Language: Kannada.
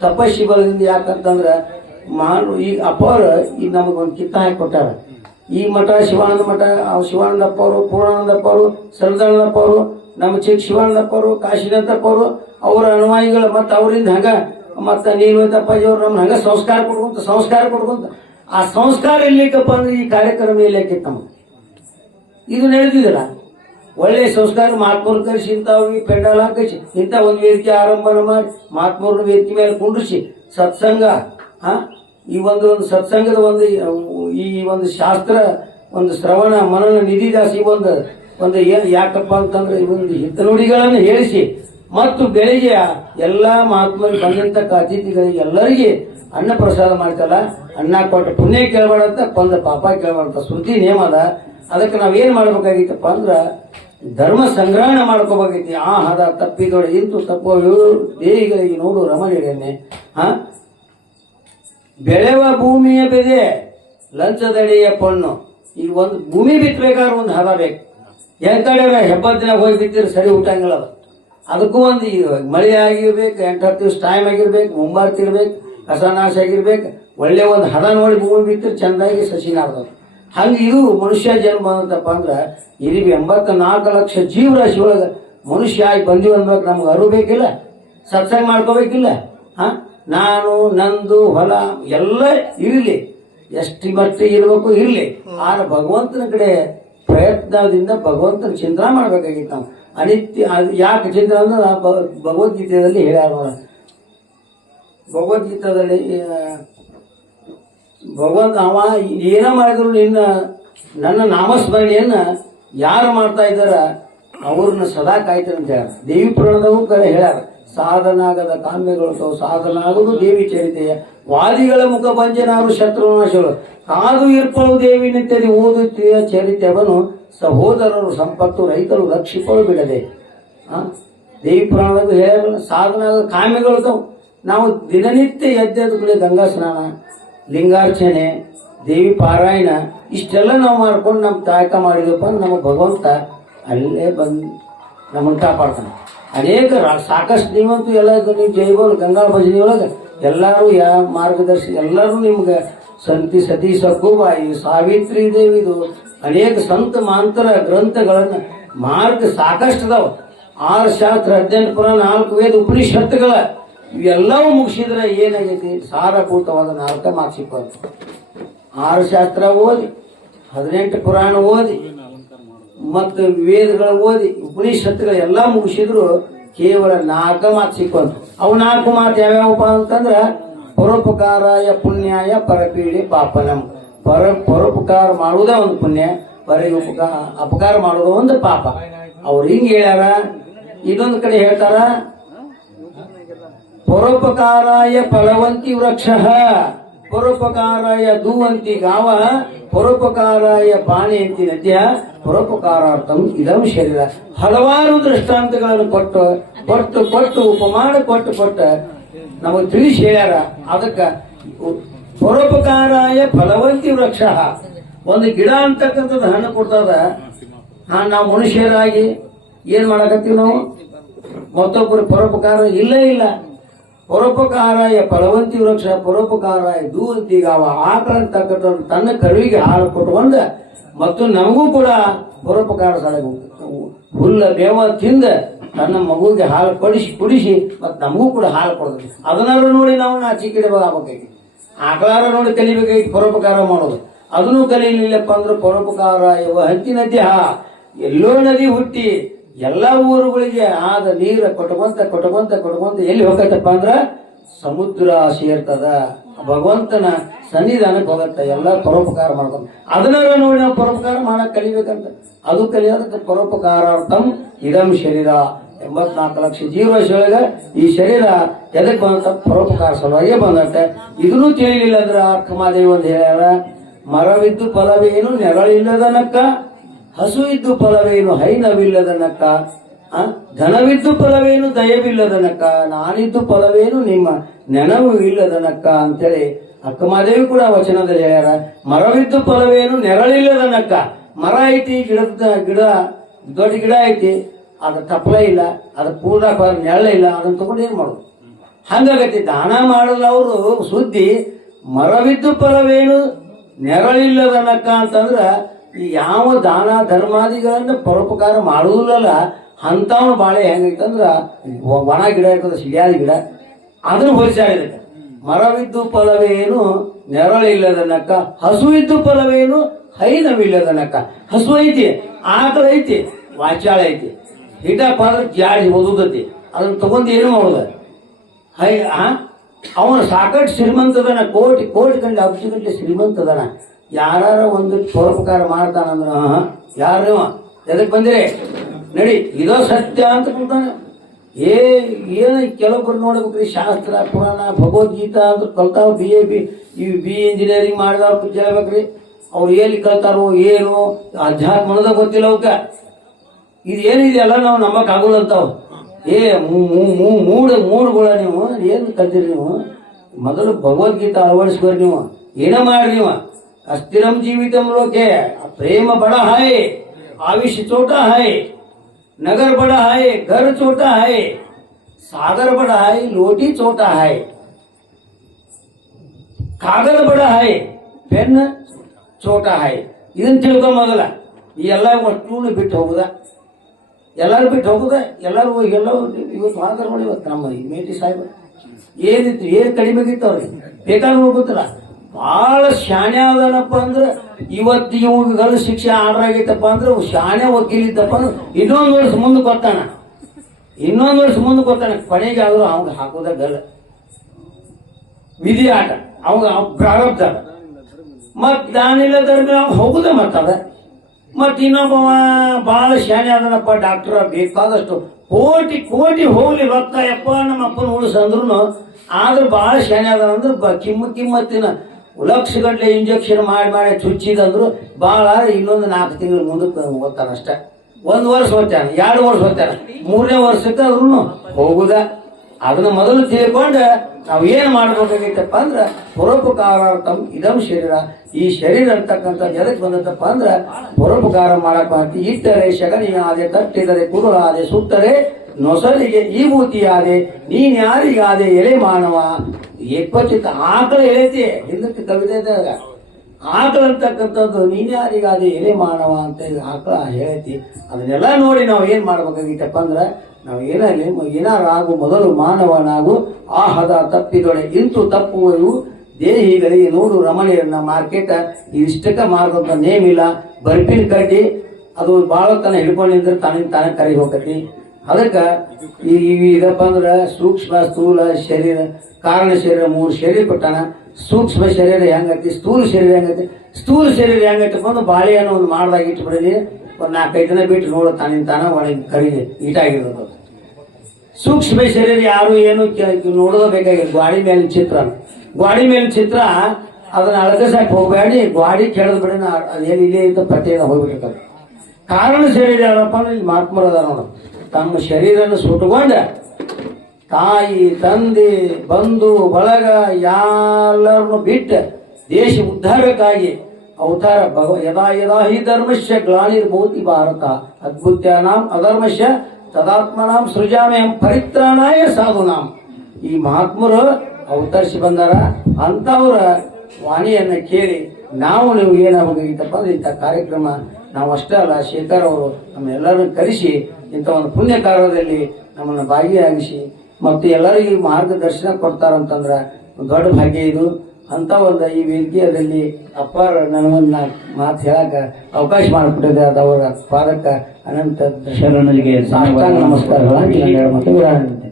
ತಪಸ್ಸಿ ಬಲದಿಂದ ಯಾಕಂತಂದ್ರ ಮಾನು ಈಗ ಅಪ್ಪವ್ರ ಈಗ ನಮಗೆ ಒಂದ್ ಕಿತ್ತ ಹಾಕಿ ಕೊಟ್ಟಾರ. ಈ ಮಠ ಶಿವಾನಂದ ಮಠ ಶಿವಾನಂದಪ್ಪ ಅವರು ಪೂರ್ಣಾನಂದಪ್ಪ ಅವರು ಅವರು ನಮ್ಮ ಚಿಕ್ಕ ಶಿವಾನಂದಪ್ಪ ಅವರು ಅವರು ಅವರ ಅನುಮಾಯಿಗಳು ಮತ್ತ ಅವರಿಂದ ಹಂಗ, ಮತ್ತ ನೀಲವೇದಪ್ಪಾಜಿ ಅವ್ರು ನಮ್ಗೆ ಹಂಗ ಸಂಸ್ಕಾರ ಕೊಡ್ಕೊಂತ ಸಂಸ್ಕಾರ ಕೊಡ್ಕೊಂತ ಆ ಸಂಸ್ಕಾರ ಇರ್ಲಿಕ್ಕಪ್ಪ ಅಂದ್ರೆ ಈ ಕಾರ್ಯಕ್ರಮ ಇಲ್ಲಕ್ಕಿತ್ತು ನಮ್ಗೆ. ಇದು ನಡೆದಿಲ್ಲ ಒಳ್ಳೆ ಸಂಸ್ಕಾರ ಮಹಾತ್ಮರು ಕರೆಸಿ ಇಂಥವ್ರಿಗೆ ಪೆಂಡಾಲ್ ಹಾಕಿಸಿ, ಇಂಥ ಒಂದು ವೇದಿಕೆ ಆರಂಭನ ಮಾಡಿ ಮಹಾತ್ಮರ ವೇದಿಕೆ ಮೇಲೆ ಕುಂಡ್ರಿಸಿ, ಸತ್ಸಂಗ, ಹಾಂ? ಈ ಒಂದು ಒಂದು ಸತ್ಸಂಗದ ಒಂದು ಈ ಒಂದು ಶಾಸ್ತ್ರ, ಒಂದು ಶ್ರವಣ, ಮನನ ನಿಧಿ ದಾಸಿ ಒಂದು ಒಂದು ಯಾಕಪ್ಪ ಅಂತಂದ್ರೆ ಈ ಒಂದು ಹಿತನುಡಿಗಳನ್ನು ಹೇಳಿಸಿ, ಮತ್ತು ಬೆಳಿಗ್ಗೆ ಎಲ್ಲ ಮಹಾತ್ಮರು ಬಂದಂತ ಅತಿಥಿಗಳಿಗೆ ಎಲ್ಲರಿಗೆ ಅನ್ನ ಪ್ರಸಾದ ಮಾಡ್ತಲ್ಲ, ಅನ್ನ ಕೊಟ್ಟ ಪುಣ್ಯ ಕೇಳಬಾರ್ದಂತ ಕೊಂದ ಪಾಪ ಕೇಳಬಾರ್ದಂತ ಶ್ರುತಿ ನಿಯಮ ಅದ. ಅದಕ್ಕೆ ನಾವೇನ್ ಮಾಡ್ಬೇಕಾಗಿತ್ತಪ್ಪ ಅಂದ್ರ ಧರ್ಮ ಸಂಗ್ರಹಣ ಮಾಡ್ಕೋಬೇಕೈತಿ ಆ ಹದ ತಪ್ಪಿದೊಡೆ ಇಂತು ತಪ್ಪೋ ದೇಹಿಗಳಿಗೆ ನೋಡು ರಮಣಿಯನ್ನೇ ಹ? ಬೆಳೆವ ಭೂಮಿಯ ಬೆದೆ ಲಂಚದಡಿಯ ಪಣ್ಣು ಈ ಒಂದು ಭೂಮಿ ಬಿತ್ತಬೇಕಾದ್ರೆ ಒಂದು ಹದ ಬೇಕು. ಎಂತಡೆ ಹೆಬ್ಬತ್ತು ದಿನ ಹೋಗಿ ಬಿತ್ತಿದ್ರೆ ಸರಿ ಊಟಂಗಿಲ್ಲ ಅದು. ಅದಕ್ಕೂ ಒಂದು ಮಳೆ ಆಗಿರ್ಬೇಕು ಎಂಟು ಹತ್ತು ದಿವಸ ಟೈಮ್ ಆಗಿರ್ಬೇಕು, ಮುಂಬಾರ್ತಿರ್ಬೇಕು ಕಸನಾಶ ಆಗಿರ್ಬೇಕು. ಒಳ್ಳೆ ಒಂದು ಹದ ನೋಡಿ ಭೂಮಿ ಬಿತ್ತಿದ್ರೆ ಚೆಂದಾಗಿ ಸಸಿ ನಾಡ್ದದು ಹಂಗೆ ಇದು ಮನುಷ್ಯ ಜನ್ಮ ಅಂತಪ್ಪ ಅಂದ್ರೆ ಇಲ್ಲಿ ಎಂಬತ್ತ ನಾಲ್ಕು ಲಕ್ಷ ಜೀವರಾಶಿ ಒಳಗೆ ಮನುಷ್ಯ ಆಗಿ ಬಂದೀವಿ ಅನ್ಬೇಕು ನಮ್ಗೆ ಅರು ಬೇಕಿಲ್ಲ, ಸತ್ಸಂಗ ಮಾಡ್ಕೋಬೇಕಿಲ್ಲ, ಹಾ? ನಾನು, ನಂದು, ಹೊಲ, ಎಲ್ಲ ಇರಲಿ, ಎಷ್ಟು ಮಟ್ಟಿಗೆ ಇರಬೇಕು ಇರಲಿ. ಆದ್ರೆ ಭಗವಂತನ ಕಡೆ ಪ್ರಯತ್ನದಿಂದ ಭಗವಂತನ ಚಿಂತನೆ ಮಾಡ್ಬೇಕಾಗಿತ್ತು ನಾವು. ಅನಿತ್ಯ ಯಾಕೆ ಚಿಂತನೆ ಅಂದ್ರೆ ಭಗವದ್ಗೀತೆಯಲ್ಲಿ ಹೇಳ್ಯಾರ ಭಗವದ್ಗೀತದಲ್ಲಿ ಭಗವಂತ ಅವ ಏನೇ ಮಾಡಿದ್ರು ನಿನ್ನ, ನನ್ನ ನಾಮಸ್ಮರಣೆಯನ್ನ ಯಾರು ಮಾಡ್ತಾ ಇದ್ದಾರ, ಅವ್ರನ್ನ ಸದಾ ಕಾಯ್ತಾರೆ ಅಂತ ಹೇಳ ದೇವಿ ಪುರಾಣದವು ಕಡೆ ಹೇಳ್ಯಾರ, ಸಾಧನಾಗದ ಕಾಮ್ಯಗಳು ಸೋ ಸಾಧನ ಆಗುದು ದೇವಿ ಚರಿತೆಯ. ವಾದಿಗಳ ಮುಖ ಭಂಜನಾರು ಶತ್ರುನಾಶಗಳು ಕಾದು ಇರ್ಪಳು ದೇವಿ ನಿತ್ಯದಿ ಓದುತ್ತೀಯ ಚರಿತೆವನು ಸಹೋದರರು ಸಂಪತ್ತು ರೈತರು ರಕ್ಷಿಪಳು ಬಿಡದೆ. ದೇವಿ ಪುರಾಣದಾಗ ಹೇಳ ಸಾಧನ ಕಾಮ್ಯಗಳು ನಾವು ದಿನನಿತ್ಯ ಎದ್ದೆದ್ದು ಕೂಡಲೇ ಗಂಗಾ ಸ್ನಾನ ಲಿಂಗಾರ್ಚನೆ, ದೇವಿ ಪಾರಾಯಣ, ಇಷ್ಟೆಲ್ಲ ನಾವು ಮಾಡ್ಕೊಂಡು ನಮ್ಮ ತಾಯಕ ಮಾಡಿದಪ್ಪ ನಮ್ಮ ಭಗವಂತ ಅಲ್ಲೇ ಬಂದು ನಮ್ಮನ್ನು ಕಾಪಾಡ್ತಾನೆ. ಅನೇಕ ಸಾಕಷ್ಟು ನೀವಂತೂ ಎಲ್ಲ ನೀವು ಜೈಬೋಲ್ ಗಂಗಾ ಭಜನೆ ಒಳಗೆ ಎಲ್ಲರೂ ಯಾ ಮಾರ್ಗದರ್ಶಿ, ಎಲ್ಲರೂ ನಿಮ್ಗೆ ಸಂತಿ ಸತಿ ಸಗ್ಗುಬಾಯಿ ಸಾವಿತ್ರಿ ದೇವಿದು ಅನೇಕ ಸಂತ ಮಾಂತರ ಗ್ರಂಥಗಳನ್ನು ಮಾರ್ಗ ಸಾಕಷ್ಟು ಅದಾವ. ಆರು ಶಾಸ್ತ್ರ, ಹದಿನೆಂಟು ಪುರಾಣ, ನಾಲ್ಕು ವೇದ ಉಪನಿಷತ್ತುಗಳ ಇವೆಲ್ಲವೂ ಮುಗಿಸಿದ್ರೆ ಏನಾಗೈತಿ? ಸಾರಭೂತವಾದ ನಾಲ್ಕ ಮಾರ್ಕ್ಸ್ ಸಿಕ್ಕೋದು ಆರು ಶಾಸ್ತ್ರ ಓದಿ, ಹದಿನೆಂಟು ಪುರಾಣ ಓದಿ, ಮತ್ತು ವೇದಗಳು ಓದಿ, ಉಪನಿಷತ್ತುಗಳು ಎಲ್ಲ ಮುಗಿಸಿದ್ರು ಕೇವಲ ನಾಲ್ಕ ಮಾತು ಸಿಕ್ಕೊಂತ ಅವು ನಾಲ್ಕು ಮಾತು ಯಾವ್ಯಾವಪ್ಪ ಅಂತಂದ್ರ, ಪರೋಪಕಾರಾಯ ಪುಣ್ಯಾಯ ಪರಪೀಡಿ ಪಾಪನಂ. ಪರ, ಪರೋಪಕಾರ ಮಾಡುವುದೇ ಒಂದು ಪುಣ್ಯ, ಪರ ಉಪಕಾರ ಅಪಕಾರ ಮಾಡುವುದು ಒಂದು ಪಾಪ. ಅವ್ರು ಹಿಂಗೆ ಹೇಳ್ಯಾರ ಇದೊಂದು ಕಡೆ ಹೇಳ್ತಾರ ಪರೋಪಕಾರಾಯ ಫಲವಂತಿ ವೃಕ್ಷ. ಪರೋಪಕಾರಾಯ ದೂವಂತಿ ಗಾವ. ಪರೋಪಕಾರಾಯ ಪಾಣಿಯಂತಿ ನದ್ಯ. ಪರೋಪಕಾರಾರ್ಥಂ ಇದಂ ಶರೀರ. ಹಲವಾರು ದೃಷ್ಟಾಂತಗಳನ್ನು ಕೊಟ್ಟು ಪಟ್ಟು ಪಟ್ಟು ಉಪಮಾನ ಪಟ್ಟು ಕೊಟ್ಟ ನಮಗೆ ತಿಳಿಸಿ ಹೇಳ್ಯಾರ ಅದಕ್ಕ ಪರೋಪಕಾರಾಯ ಫಲವಂತಿ ವೃಕ್ಷ. ಒಂದು ಗಿಡ ಅಂತಕ್ಕಂಥದ್ದು ಹಣ್ಣು ಕೊಡ್ತದ. ನಾವು ಮನುಷ್ಯರಾಗಿ ಏನ್ ಮಾಡಕತ್ತೀವಿ ನಾವು? ಮತ್ತೊಬ್ಬರು ಪರೋಪಕಾರ ಇಲ್ಲೇ ಇಲ್ಲ. ಪರೋಪಕಾರಾಯ ಫಲವಂತಿ ವೃಕ್ಷ, ಪರೋಪಕಾರಾಯ ದೂವಂತಿಗಾವ ಆಕಳ ತಕ್ಕಂಥ ತನ್ನ ಕರುವಿಗೆ ಹಾಲು ಕೊಟ್ಟುಕೊಂಡು ಮತ್ತು ನಮಗೂ ಕೂಡ ಪರೋಪಕಾರ ಸಾಲ ಹುಲ್ಲ ದೇವ ತಿಂದ ತನ್ನ ಮಗುವಿಗೆ ಹಾಲು ಕೊಡಿಸಿ, ಕುಡಿಸಿ ಮತ್ತು ನಮಗೂ ಕೂಡ ಹಾಲು ಕೊಡ್ತೀವಿ ಅದನ್ನಾರು ನೋಡಿ ನಾವು ನಾಚಿಕೆ ಆಗ್ಬೇಕಾಗಿ ಆಕಳಾರ ನೋಡಿ ಕಲಿಬೇಕಾಗಿ ಪರೋಪಕಾರ ಮಾಡೋದು. ಅದನ್ನು ಕಲೀಲಿಲ್ಲಪ್ಪ ಅಂದ್ರೆ ಪರೋಪಕಾರ ಇವ ಹಾ ಎಲ್ಲೋ ನದಿ ಹುಟ್ಟಿ ಎಲ್ಲಾ ಊರುಗಳಿಗೆ ಆದ ನೀರ ಕೊಟ್ಕೊಂತ ಕೊಟ್ಕೊಂತ ಕೊಟ್ಕೊಂತ ಎಲ್ಲಿ ಹೋಗತ್ತಪ್ಪ ಅಂದ್ರ ಸಮುದ್ರ ಸೇರ್ತದ ಭಗವಂತನ ಸನ್ನಿಧಾನಕ್ಕೆ ಹೋಗತ್ತ, ಎಲ್ಲ ಪರೋಪಕಾರ ಮಾಡ್ಕೊಂತ. ಅದನ್ನ ನೋಡಿ ನಾವು ಪರೋಪಕಾರ ಮಾಡಕ್ ಕಲಿಬೇಕಂತ. ಅದು ಕಲಿಯೋದಕ್ಕೆ ಪರೋಪಕಾರಾರ್ಥಂ ಇದಂ ಶರೀರ ಎಂಬತ್ನಾಲ್ಕು ಲಕ್ಷ ಜೀವರಾಶಿಯೊಳಗ ಈ ಶರೀರ ಎದಕ್ ಬಂದ ಪರೋಪಕಾರ ಸಲುವಾಗಿ ಬಂದಂತೆ ಇದನ್ನು ತಿಳಿಲಿಲ್ಲ ಅಂದ್ರೆ ಅಕ್ಕಮಾದೇವಿ ಒಂದು ಹೇಳ್ಯಾರ, ಮರವಿದ್ದು ಫಲವೇನು ನೆರಳಿಲ್ಲದನಕ್ಕ ಹಸು ಇದ್ದು ಫಲವೇನು? ಹೈನವಿಲ್ಲದನಕ್ಕ? ಧನವಿದ್ದು ಫಲವೇನು? ದಯವಿಲ್ಲದನಕ್ಕ. ನಾನಿದ್ದು ಫಲವೇನು? ನಿಮ್ಮ ನೆನವು ಇಲ್ಲದನಕ್ಕ ಅಂತೇಳಿ ಅಕ್ಕಮಾದೇವಿ ಕೂಡ ವಚನದಲ್ಲಿ ಹೇಳ್ಯಾರ. ಮರವಿದ್ದು ಫಲವೇನು? ನೆರಳಿಲ್ಲದನಕ್ಕ. ಮರ ಐತಿ, ಗಿಡದ, ಗಿಡ, ದೊಡ್ಡ ಗಿಡ ಐತಿ. ಅದ ತಪ್ಪಲ ಇಲ್ಲ. ಅದ ಪೂರ್ಣ ನೆರಳ ಇಲ್ಲ. ಅದನ್ನ ತಗೊಂಡು ಏನ್ ಮಾಡೋದು? ಹಂಗಾಗತಿ ದಾನ ಮಾಡಲ್ಲ ಅವರು ಸುದ್ದಿ, ಮರವಿದ್ದು ಫಲವೇನು? ನೆರಳಿಲ್ಲದನಕ್ಕ ಅಂತಂದ್ರ ಯಾವ ದಾನ ಧರ್ಮಾದಿಗಳನ್ನ ಪರೋಪಕಾರ ಮಾಡುವುದಲ್ಲ ಅಂಥವನು ಬಾಳೆ ಹೆಂಗೈತಂದ್ರ, ಒಣ ಗಿಡ ಇರ್ತದೆ, ಸಿಡಿಯಾದ ಗಿಡ, ಅದನ್ನು ಹೋಲಿಸ್ಯಾರ ಇದಕ್ಕೆ ಮರವಿದ್ದು ಫಲವೇನು ನೆರಳಿಲ್ಲದ ನಕ್ಕ ಹಸು ಇದ್ದು ಫಲವೇನು ಹೈನವಿಲ್ಲದ ನಕ್ಕ ಹಸು ಐತಿ, ಆಕಳ ಐತಿ, ವಾಚಾಳ ಐತಿ. ಹಿಟ ಅಂದ್ರೆ ಜಾಡಿ ಓದುದತಿ. ಅದನ್ನ ತಗೊಂಡು ಏನು ಮಾಡುದ? ಹೈ ಅವನು ಸಾಕಷ್ಟು ಶ್ರೀಮಂತದನ, ಕೋಟಿ ಕೋಟಿ ಗಂಟೆ ಅಕ್ಷಿ ಗಂಟೆ ಶ್ರೀಮಂತದನ. ಯಾರ ಒಂದು ಪರೋಪಕಾರ ಮಾಡ್ತಾನಂದ್ರ ಯಾರು ನೀವು ಎದಕ್ ಬಂದಿರಿ? ನಡಿ, ಇದೋ ಸತ್ಯ ಅಂತ ಕೂತಾನೆ. ಏ, ಏನು ಕೆಲವೊಬ್ರು ನೋಡ್ಬೇಕ್ರಿ, ಶಾಸ್ತ್ರ, ಪುರಾಣ, ಭಗವದ್ಗೀತಾ ಅಂತ ಕಲ್ತಾವ B A B E B engineering ಮಾಡಿದವ್ರು ಕೇಳ್ಬೇಕ್ರಿ ಅವ್ರು ಎಲ್ಲಿ ಕಲ್ತಾರೋ ಏನು ಅಧ್ಯಾತ್ಮ ಅನ್ನೋದ ಗೊತ್ತಿಲ್ಲ ಅವಕ್ಕ ಇದು ಏನಿದೆಯಲ್ಲ ನಾವು ನಂಬಕ್ ಆಗೋಲ್ಲ ಅಂತಾವ್. ಏ ಮೂಡ್, ಮೂಡ್ಗಳ ನೀವು, ಏನು ಕಲ್ತೀರಿ ನೀವು? ಮೊದಲು ಭಗವದ್ಗೀತಾ ಅಳವಡಿಸ್ಕೋರಿ ನೀವು. ಏನೋ ಮಾಡ್ರಿ ನೀವು. ಅಸ್ಥಿರಂ ಜೀವಿತಂ ಲೋಕೆ ಪ್ರೇಮ ಬಡ ಹಾಯ್ ಆವಿಷ್ ಚೋಟ ಹಾಯ್ नगर बड़ा है घर छोटा है सागर बड़ा है लोटी छोटा है ಕಾಗದ ಬಡ ಹಾಯ್ ಪೆನ್ ಚೋಟ ಹಾಯ್ ಇದನ್ನ ತಿಳ್ಕೊ ಮೊದಲ ಈ ಎಲ್ಲ ಒಟ್ಟು ಬಿಟ್ಟು ಹೋಗುದ ಎಲ್ಲಾರು ಬಿಟ್ಟು ಹೋಗುದ ಎಲ್ಲಾರು ಎಲ್ಲ ಇವತ್ತು ಮಾತಾಡ ನೋಡಿ ಇವತ್ತು ನಮ್ಮ ಈ ಮೇಟಿ ಸಾಹೇಬ ಏನಿತ್ತು ಏನ್ ಕಡಿಮೆ ಆಗಿತ್ತು ಅವ್ರಿಗೆ ಬೇಕಾದ್ರೆ ಹೋಗುತ್ತಲ್ಲ ಬಹಳ ಶಾಣೆ ಅದನಪ್ಪ ಅಂದ್ರೆ ಇವತ್ತು ಇವಾಗ ಶಿಕ್ಷೆ ಆರ್ಡರ್ ಆಗಿತ್ತಪ್ಪ ಅಂದ್ರೆ ಶಾಣೆ ಒಗ್ಗಿಲಿದ್ದಪ್ಪ ಅಂದ್ರೆ ಇನ್ನೊಂದು ವರ್ಷ ಮುಂದೆ ಕೊತ್ತಾನ ಇನ್ನೊಂದು ವರ್ಷ ಮುಂದೆ ಕೊಡ್ತಾನೆ ಕೊನೆಗೆ ಆದ್ರೂ ಅವಾಗ ಹಾಕೋದ ಗಲ್ಲ. ವಿಧಿ ಆಟ. ಅವಾಗ ಪ್ರಾರಬ್ಧ. ಮತ್ ದಾನಿಲ್ಲ ಧರ್ಮ ಹೋಗುದ ಮತ್ತದ ಮತ್ ಇನ್ನೊಬ್ಬ ಬಹಳ ಶಾಣೆ ಅದನಪ್ಪ ಡಾಕ್ಟರ್, ಬೇಕಾದಷ್ಟು ಕೋಟಿ ಕೋಟಿ ಹೋಗ್ಲಿ ರೊಕ್ಕ ಯಪ್ಪ ನಮ್ಮ ಅಪ್ಪನ ಉಳಿಸ್ ಅಂದ್ರು ಆದ್ರೆ ಬಹಳ ಶಾಣೆ ಅದ ಅಂದ್ರೆ ಕಿಮ್ಮ ಕಿಮ್ಮತ್ತಿನ ಲಕ್ಷ ಗಂಟೆ ಇಂಜೆಕ್ಷನ್ ಮಾಡಿ ಮಾಡಿ ಚುಚ್ಚಿದಂದ್ರು ಬಹಳ ಇನ್ನೊಂದು ನಾಲ್ಕು ತಿಂಗಳು ಮುಂದಕ್ಕೆ ಓದ್ತಾನ ಅಷ್ಟೆ. ಒಂದು ವರ್ಷ ಓದ್ತಾನ ಎರಡು ವರ್ಷ ಓದ್ತಾನ ಮೂರನೇ ವರ್ಷಕ್ಕೆ ಅದ್ರೂ ಹೋಗುದ. ಅದನ್ನ ಮೊದಲು ತಿಳ್ಕೊಂಡ ನಾವು ಏನ್ ಮಾಡ್ಬೇಕಾಗಿತ್ತಪ್ಪ ಅಂದ್ರೆ ಪರೋಪಕಾರಾರ್ಥಂ ಇದಂ ಶರೀರ. ಈ ಶರೀರ ಅಂತಕ್ಕಂಥ ಎದಕ್ ಬಂದತ್ತಪ್ಪ ಅಂದ್ರೆ ಪರೋಪಕಾರ ಮಾಡಕ್ ಅಂತ ಇಟ್ಟರೆ ಆದೆ, ತಟ್ಟಿದರೆ ಕುರುಳಾದೆ ಸುತ್ತರೆ ನೊಸಲಿಗೆ ಈ ಬೂತಿಯಾದೆ ನೀನ್ ಯಾರಿಗಾದೆ ಎಲೆ ಮಾನವ ಎಪ್ಪಚಿತ್ತ ಆಕಳ ಎಳೆತಿ ಹಿಂದಕ್ಕೆ ಕವಿತೆ ಆಕಳ ಅಂತಕ್ಕಂಥದ್ದು ನೀನ್ ಯಾರಿಗಾದೆ ಎಲೆ ಮಾನವ ಅಂತ ಆಕಳ ಹೇಳೈತಿ. ಅದನ್ನೆಲ್ಲ ನೋಡಿ ನಾವು ಏನ್ ಮಾಡ್ಬೇಕಾಗಿತ್ತಪ್ಪ ಅಂದ್ರೆ, ನಾವು ಏನಲ್ಲಿ ಏನಾರಾಗು ಮೊದಲು ಮಾನವನಾಗು, ಆಹದ ತಪ್ಪಿದೊಳೆ ಇಂತು ತಪ್ಪುವರು ದೇಹಿಗಳಿಗೆ ನೋಡು ರಮಣೆಯನ್ನ ಮಾರ್ಕೆಟ್ ಇಷ್ಟಕ್ಕ ಮಾರ್ಗಂತ ನೇಮ್ ಇಲ್ಲ ಬರ್ಪಿನ ಕಡ್ಡಿ ಅದು ಬಾಳ ತನ ಹಿಡ್ಕೊಂಡಿದ್ರೆ ತಾನಿಂದ ತಾನೇ ಕರಿ ಹೋಗತಿ ಅದಕ್ಕ ಈ ಇದಪ್ಪ ಅಂದ್ರೆ ಸೂಕ್ಷ್ಮ ಸ್ಥೂಲ ಶರೀರ, ಕಾರಣ ಶರೀರ ಮೂರು ಶರೀರ ಕೊಟ್ಟಾನ ಸೂಕ್ಷ್ಮ ಶರೀರ ಹೆಂಗೈತಿ ಸ್ಥೂಲ ಶರೀರ ಹೆಂಗೈತಿ ಸ್ಥೂಲ ಶರೀರ ಹೆಂಗೈತಪ್ಪ ಅಂದ್ರೆ ಬಾಳೆಹಣ್ಣು ಒಂದು ಮಾಡ್ದಾಗ ಇಟ್ಬಿಡಿ ಒಂದು ನಾಲ್ಕೈದು ದಿನ ಬಿಟ್ಟು ನೋಡು ತಾನಿಂದ ತಾನ ಒಳಗೆ ಕರಿ ಈಟಾಗಿರೋದು ಸೂಕ್ಷ್ಮ ಶರೀರ ಯಾರು ಏನು ನೋಡೋದು ಬೇಕಾಗಿಲ್ಲ. ಗ್ವಾಡಿ ಮೇಲಿನ ಚಿತ್ರ. ಗ್ವಾಡಿ ಮೇಲಿನ ಚಿತ್ರ, ಅದನ್ನ ಅಳಗಸಾಕ್ ಹೋಗ್ಬೇಡಿ. ಗಾಡಿ ಕೆಳದ್ ಬಿಡಿ ಅದೇನು ಇಲ್ಲೇ ಇದ್ದ ಪ್ರತ್ಯೇಕ ಹೋಗ್ಬಿಟ್ಟಿರ್ತಾರೆ ಕಾರಣ ಶರೀರ ಯಾರಪ್ಪ ಅಂದ್ರೆ ಇಲ್ಲಿ ಮಾತ್ಮರದ ತಮ್ಮ ಶರೀರನ ಸುಟ್ಟುಕೊಂಡ, ತಾಯಿ, ತಂದೆ, ಬಂಧು, ಬಳಗ ಎಲ್ಲರನ್ನು ಬಿಟ್ಟು ದೇಶ ಉದ್ಧಾರಕ್ಕಾಗಿ ಅವತಾರ ಭಗ ಯದಾ ಯದಾ ಹಿ ಧರ್ಮಶ್ಯ ಗ್ಲಾನಿರ್ಭೂತಿ ಭಾರತ. ಅದ್ಭುತ್ಯಾನಾಂ ಅಧರ್ಮಶ್ಯ ತದಾತ್ಮನಾಂ ಸೃಜಾಮೆ ಪರಿತ್ರಾಣಾಯ ಸಾಧುನಾಂ. ಈ ಮಹಾತ್ಮರು ಅವತರಿಸಿ ಬಂದಾರ. ಅಂತವರ ವಾಣಿಯನ್ನ ಕೇಳಿ ನಾವು ನೀವು ಏನಾಗಬೇಕಾಗಿತ್ತಪ್ಪ ಅಂದ್ರೆ ಇಂಥ ಕಾರ್ಯಕ್ರಮ ನಾವು ಅಷ್ಟೇ ಅಲ್ಲ, ಶೇಖರ್ ಅವರು ನಮ್ಮೆಲ್ಲರನ್ನು ಕರೆಸಿ ಇಂಥ ಒಂದು ಪುಣ್ಯ ಕಾರ್ಯದಲ್ಲಿ ನಮ್ಮನ್ನು ಭಾಗಿಯಾಗಿಸಿ ಮತ್ತು ಎಲ್ಲರಿಗೂ ಮಾರ್ಗದರ್ಶನ ಕೊಡ್ತಾರಂತಂದ್ರ ದೊಡ್ಡ ಭಾಗ್ಯ ಇದು. ಅಂತ ಒಂದು ಈ ವೇದಿಕೆಯಲ್ಲಿ ಅಪ್ಪ ನನ್ನ ಮಾತು ಹೇಳಕ ಅವಕಾಶ ಮಾಡಿಕೊಟ್ಟಿದೆ. ಅದು ಅವರ ಪಾದಕ್ಕೆ ಅನಂತ ಶರಣರಿಗೆ ನಮಸ್ಕಾರಗಳಾಗಿ